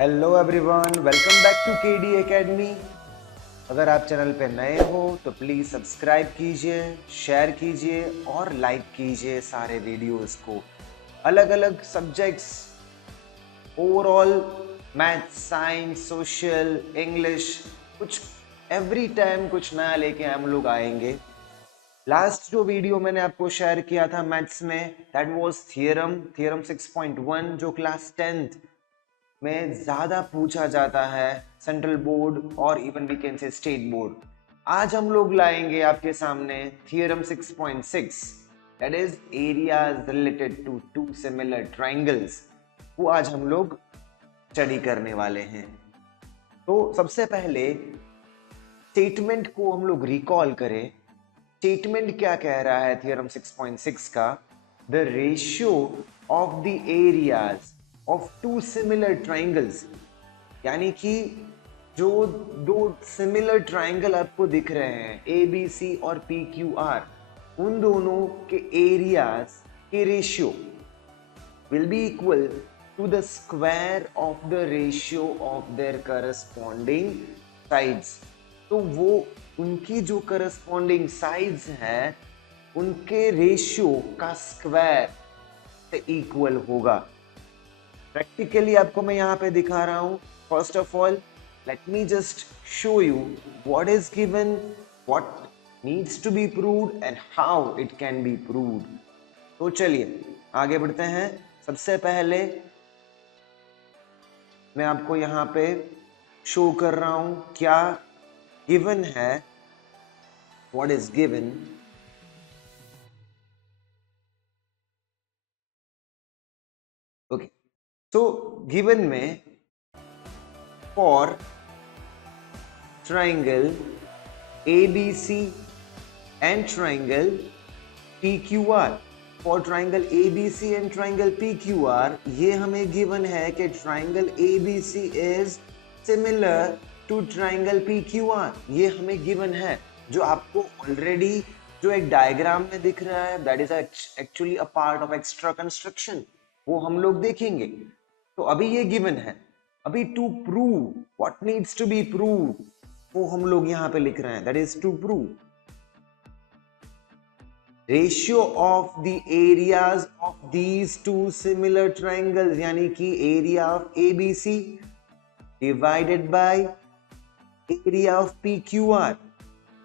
Hello everyone, welcome back to KD academy. अगर आप channel पे नए हो तो प्लीज़ सब्सक्राइब कीजिए, शेयर कीजिए और लाइक कीजिए सारे वीडियोस को। अलग अलग subjects, overall maths, science, social, English, कुछ एवरी टाइम कुछ नया लेके हम लोग आएंगे। लास्ट जो वीडियो मैंने आपको शेयर किया था मैथ्स में, दैट वाज थ्योरम 6.1 जो क्लास 10th में ज्यादा पूछा जाता है, सेंट्रल बोर्ड और even we can say state board. आज हम लोग लाएंगे आपके सामने theorem 6.6, that is areas related to two similar triangles. वो आज हम लोग स्टडी करने वाले हैं। तो सबसे पहले स्टेटमेंट को हम लोग रिकॉल करें। स्टेटमेंट क्या कह रहा है थियरम 6.6 का? The ratio of the areas of two similar triangles, यानी कि जो दो सिमिलर ट्राइंगल आपको दिख रहे हैं ए बी सी और पी क्यू आर, उन दोनों के एरियाज के ratio will be equal to the square of the ratio of their corresponding sides. तो वो उनकी जो करस्पॉन्डिंग साइड्स हैं उनके रेशियो का स्क्वायर से इक्वल होगा। प्रैक्टिकली आपको मैं यहाँ पे दिखा रहा हूँ। First of all let me just show you what is given, what needs to be proved and how it can be proved. तो चलिए आगे बढ़ते हैं। सबसे पहले मैं आपको यहाँ पे शो कर रहा हूँ क्या गिवन है, व्हाट इज गिवन। ओके, तो गिवन में for triangle ABC and triangle PQR, for triangle ABC and triangle PQR, ये हमें गिवन है कि triangle ABC is similar to triangle PQR। ये हमें गिवन है, जो आपको ऑलरेडी जो एक डायग्राम में दिख रहा है, that is actually a part of extra construction. वो हम लोग देखेंगे। तो अभी ये गिवन है। अभी to prove what needs to be prove, वो हम लोग यहाँ पे लिख रहे हैं, that is to prove ratio of the areas of these two similar triangles, यानी कि area of ABC divided by area of PQR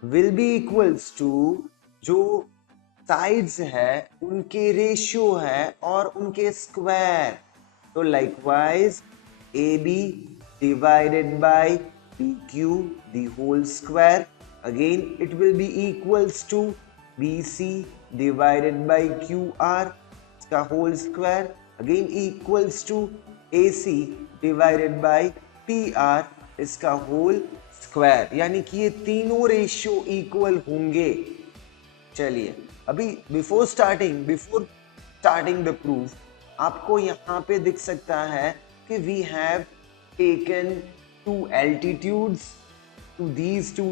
will be equals to जो साइड्स है उनके रेशियो है और उनके स्क्वायर। तो likewise AB divided by PQ the whole square, again it will be equals to BC divided by QR इसका whole square, again equals to AC divided by PR इसका whole square, यानी कि ये तीनों रेशियो इक्वल होंगे। चलिए अभी before starting the proof, आपको यहाँ पे दिख सकता है कि we have taken two altitudes to these two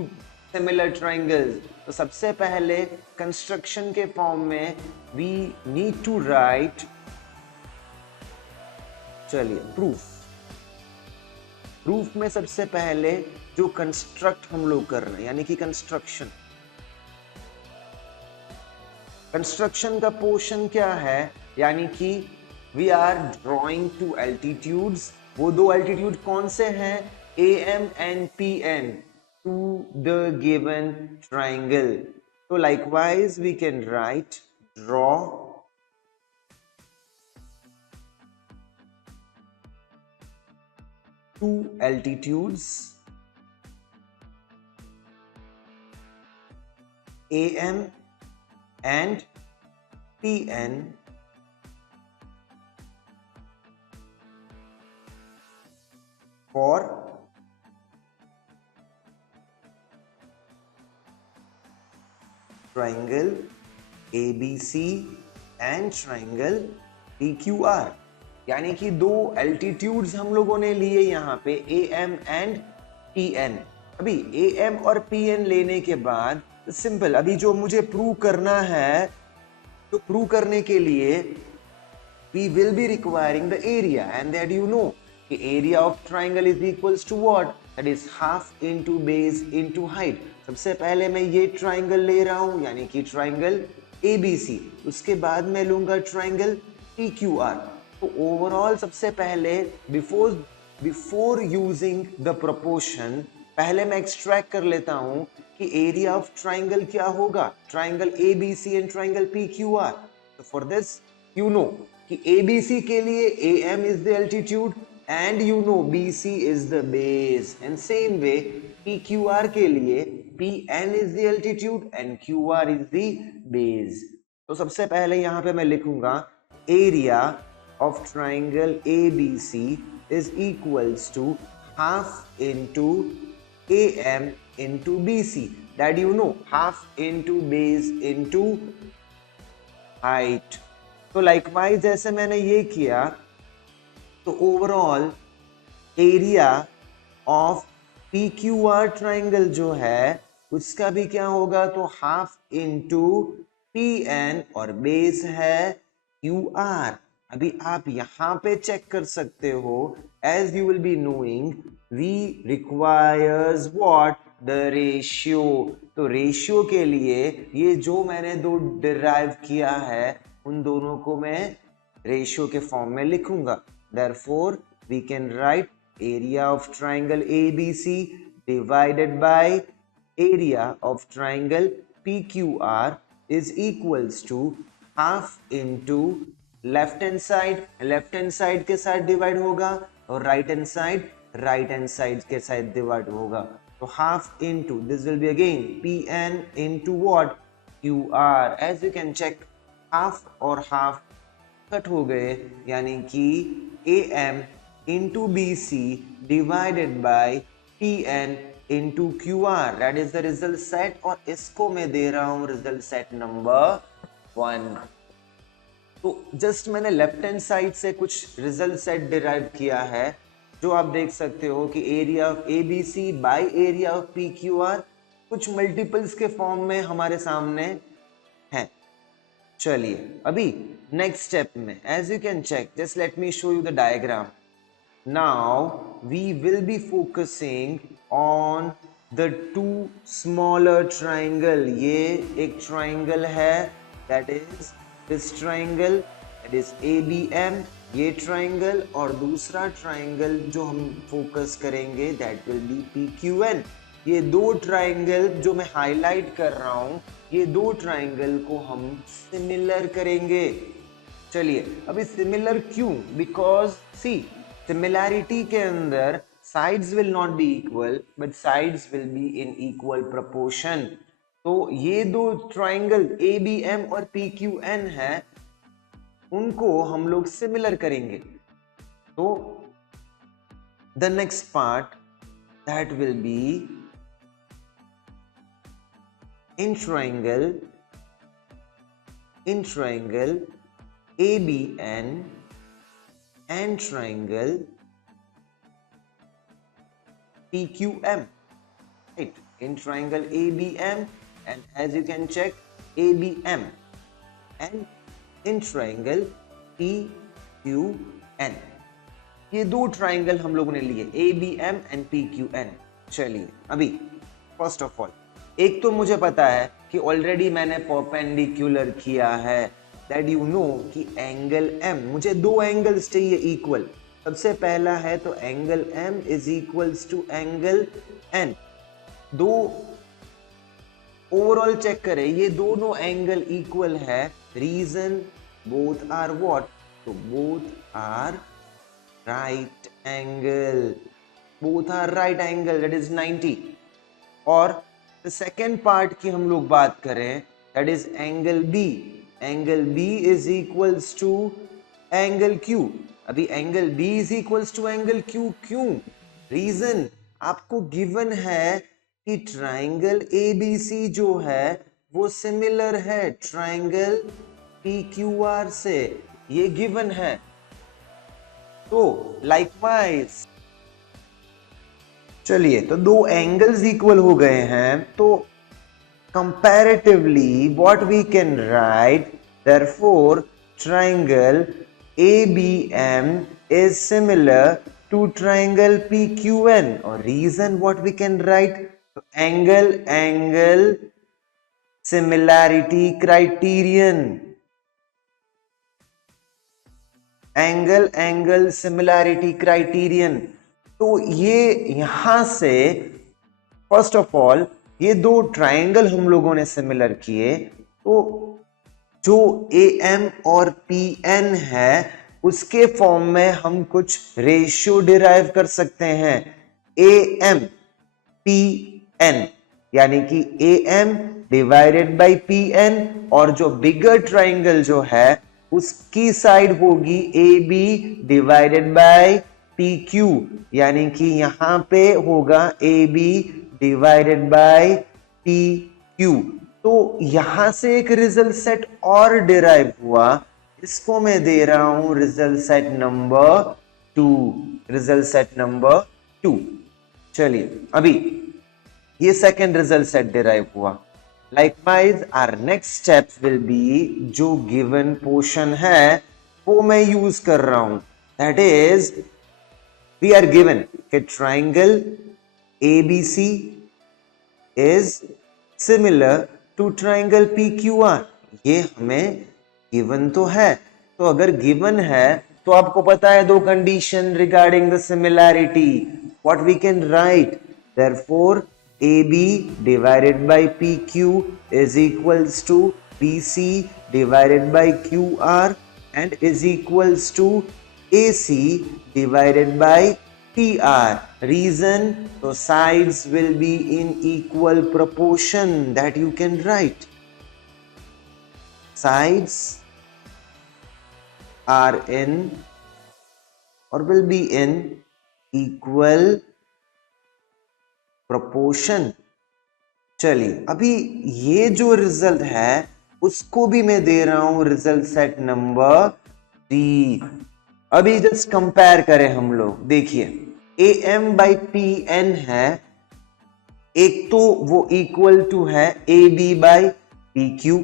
similar triangles. तो सबसे पहले कंस्ट्रक्शन के फॉर्म में वी नीड टू राइट, चलिए प्रूफ में सबसे पहले जो कंस्ट्रक्ट हम लोग कर रहे हैं, यानी कि कंस्ट्रक्शन का पोर्शन क्या है, यानी कि we are drawing two altitudes. वो दो एल्टीट्यूड कौन से हैं? AM and PN to the given triangle. तो likewise we can write draw two altitudes AM and PN for triangle ABC and triangle PQR, यानी कि दो एल्टीट्यूड्स हम लोगों ने लिए यहाँ पे AM एंड PN। अभी AM और PN लेने के बाद सिंपल, अभी जो मुझे प्रूव करना है, तो प्रूव करने के लिए we will be requiring the area, and that you know कि area of triangle is equals to what, that is half into base into height. सबसे पहले मैं ये ट्राइंगल ले रहा हूं यानी कि ट्राइंगल ABC, उसके बाद मैं लूंगा ट्राइंगल PQR। तो ओवरऑल सबसे पहले बिफोर यूजिंग द प्रोपोर्शन पहले मैं एक्सट्रैक्ट कर लेता हूं कि एरिया ऑफ ट्राइंगल क्या होगा, triangle ABC and triangle PQR। तो फॉर दिस यू नो कि ABC के लिए AM is the altitude and you know BC is the base, and same way PQR के लिए PN is the altitude and QR is the base। तो सबसे पहले यहां पे मैं लिखूंगा area of triangle ABC is equals to half into AM into BC, that you know half into base into height। तो लाइकवाइज जैसे मैंने ये किया तो overall area of PQR triangle जो है उसका भी क्या होगा, तो हाफ इनटू PN और बेस है QR। अभी आप यहां पे चेक कर सकते हो, as you will be knowing we requires what, the ratio. तो रेशियो के लिए ये जो मैंने दो डिराइव किया है उन दोनों को मैं रेशियो के फॉर्म में लिखूंगा। Therefore we can write area of triangle ABC divided by area of triangle PQR is equals to half into left hand side के साथ डिवाइड होगा और राइट हैंड साइड के साथ डिवाइड होगा। तो half into this will be again PN into what, QR। As you can check half और half cut हो गए यानी कि AM into BC divided by PN into QR, that is the result set. और इसको मैं दे रहा हूं रिजल्ट सेट नंबर 1। तो जस्ट मैंने लेफ्ट हैंड साइड से कुछ रिजल्ट सेट डिराइव किया है जो आप देख सकते हो कि area of ABC by area of PQR कुछ मल्टीपल्स के फॉर्म में हमारे सामने है। चलिए अभी नेक्स्ट स्टेप में, as you can check, just let me show you the diagram. Now we will be focusing on the two smaller triangle. ये एक ट्राइंगल है that is this triangle, that is ABM, ये triangle, और दूसरा triangle जो हम focus करेंगे that will be PQN। ये दो ट्राइंगल जो मैं हाईलाइट कर रहा हूं, ये दो ट्राइंगल को हम सिमिलर करेंगे। चलिए अभी सिमिलर क्यों, बिकॉज सी सिमिलैरिटी के अंदर sides will not be equal but sides will be in equal proportion. तो ये दो ट्राइंगल ABM और PQN है, उनको हम लोग सिमिलर करेंगे। तो the next part that will be in triangle ABN and triangle PQM, right? In triangle ABM and as you can check ABM and in triangle PQN, ये दो ट्राइंगल हम लोगों ने लिए ABM and PQN। चलिए अभी फर्स्ट ऑफ ऑल एक तो मुझे पता है कि ऑलरेडी मैंने परपेंडिकुलर किया है, दैट यू नो कि एंगल M, मुझे दो एंगल्स चाहिए इक्वल। सबसे पहला है तो angle M is equals to angle N। दो ओवरऑल चेक करें, ये दोनों एंगल इक्वल है। रीजन बोथ आर व्हाट, तो both are right angle, both are right angle, that is 90। और द सेकेंड पार्ट की हम लोग बात करें that is angle B। Angle B is equals to angle Q। अभी angle B is equals to angle Q क्यों, reason आपको given है कि ट्राइंगल ABC जो है वो सिमिलर है ट्राइंगल PQR से, ये गिवन है। तो लाइकवाइज चलिए तो दो एंगल्स इक्वल हो गए हैं, तो comparatively what we can write, therefore triangle ABM is similar to triangle PQN. Or reason what we can write? Angle similarity criterion. Angle similarity criterion. तो ये यहां से फर्स्ट ऑफ ऑल ये दो ट्राइंगल हम लोगों ने सिमिलर किए, तो जो AM और PN है उसके फॉर्म में हम कुछ रेशियो डिराइव कर सकते हैं। AM PN यानी कि AM डिवाइडेड बाय PN, और जो बिगर ट्राइंगल जो है उसकी साइड होगी AB डिवाइडेड बाय PQ, यानी कि यहां पे होगा AB डिवाइडेड बाय PQ। तो यहां से एक रिजल्ट सेट और डिराइव हुआ, इसको मैं दे रहा हूं result set number 2। Result set number 2। चलिए अभी ये सेकेंड रिजल्ट सेट डिराइव हुआ। Likewise, our next step will be जो given portion है वो मैं यूज कर रहा हूं। That is, we are given कि triangle ABC is similar to triangle PQR। ये हमें given तो है, तो अगर given है तो आपको पता है दो condition regarding the similarity, what we can write, therefore AB divided by PQ is equals to BC divided by QR and is equals to AC divided by PR. Reason, so sides will be in equal proportion, that you can write. Sides are in or will be in equal proportion। चलिए अभी ये जो result है उसको भी मैं दे रहा हूं रिजल्ट सेट नंबर 3। अभी जस्ट कंपेयर करें हम लोग, देखिए AM by PN है, एक तो वो इक्वल टू है AB by PQ,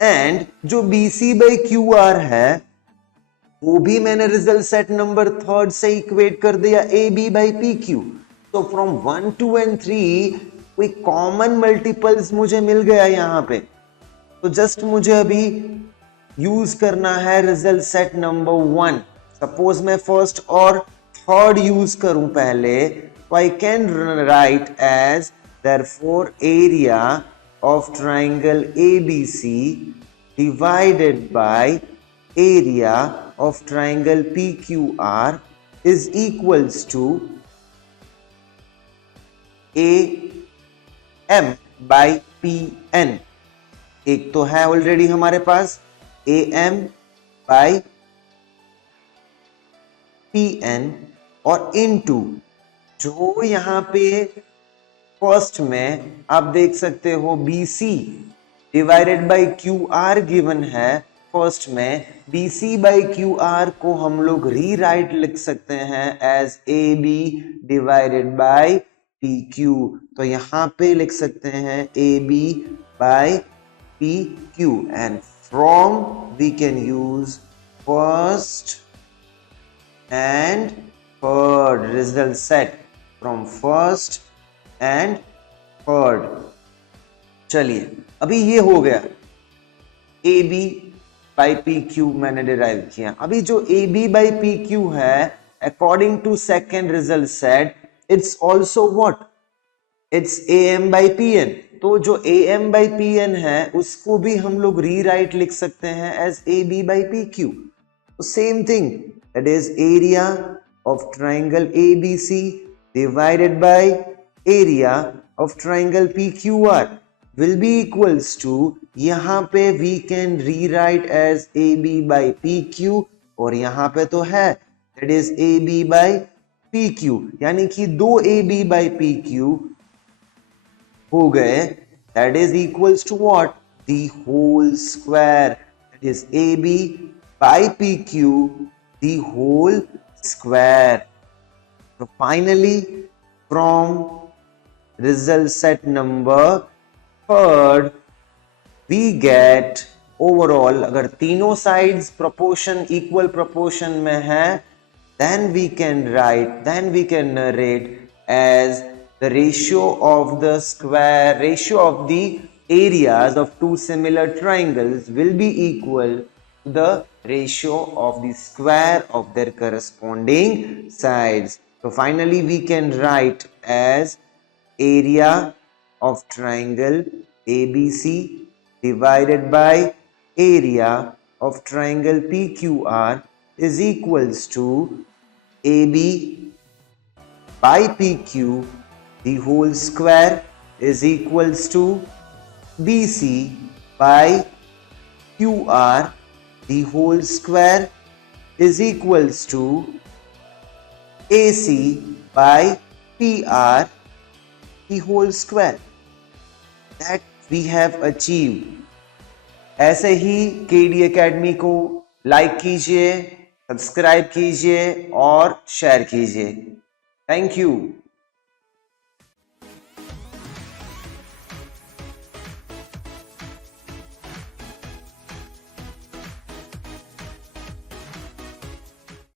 एंड जो BC by QR है वो भी मैंने रिजल्ट सेट नंबर 3 से इक्वेट कर दिया AB by PQ। तो फ्रॉम 1 2 and 3 कोई कॉमन मल्टीपल्स मुझे मिल गया यहां पे, तो जस्ट मुझे अभी यूज करना है रिजल्ट सेट नंबर 1। सपोज मैं फर्स्ट और थर्ड यूज करूं पहले, तो I can write as therefore area of triangle ABC divided by area of triangle PQR is equals to AM by PN। एक तो है ऑलरेडी हमारे पास AM by PN, और इनटू जो यहां पे फर्स्ट में आप देख सकते हो BC divided bye QR given है, फर्स्ट में BC by QR को हम लोग रीराइट लिख सकते हैं as AB divided by PQ। तो यहां पे लिख सकते हैं AB by PQ, and from we can use first and third result set from first and third। चलिए अभी ये हो गया AB by PQ मैंने डिराइव किया। अभी जो AB by PQ है according to second result set it's also what, it's AM by PN। तो जो AM by PN है उसको भी हम लोग रीराइट लिख सकते हैं एज AB by PQ। तो same thing, that is area of triangle ABC divided by area of triangle PQR will be equals to, यहां पे we can rewrite as AB by PQ, और यहां पे तो है that is AB by PQ, यानी कि दो AB by PQ हो गए, that is equals to what, the whole square, that is AB by PQ the whole square। So finally from result set number third we get overall, अगर तीनों sides proportion equal proportion में है, then we can narrate as the ratio of the areas of two similar triangles will be equal to the ratio of the square of their corresponding sides. So finally we can write as area of triangle ABC divided by area of triangle PQR is equals to AB by PQ the whole square is equals to BC by QR the whole square is equals to AC by PR the whole square. That we have achieved. ऐसे ही KD Academy को like कीजिए, subscribe कीजिए और share कीजिए. Thank you.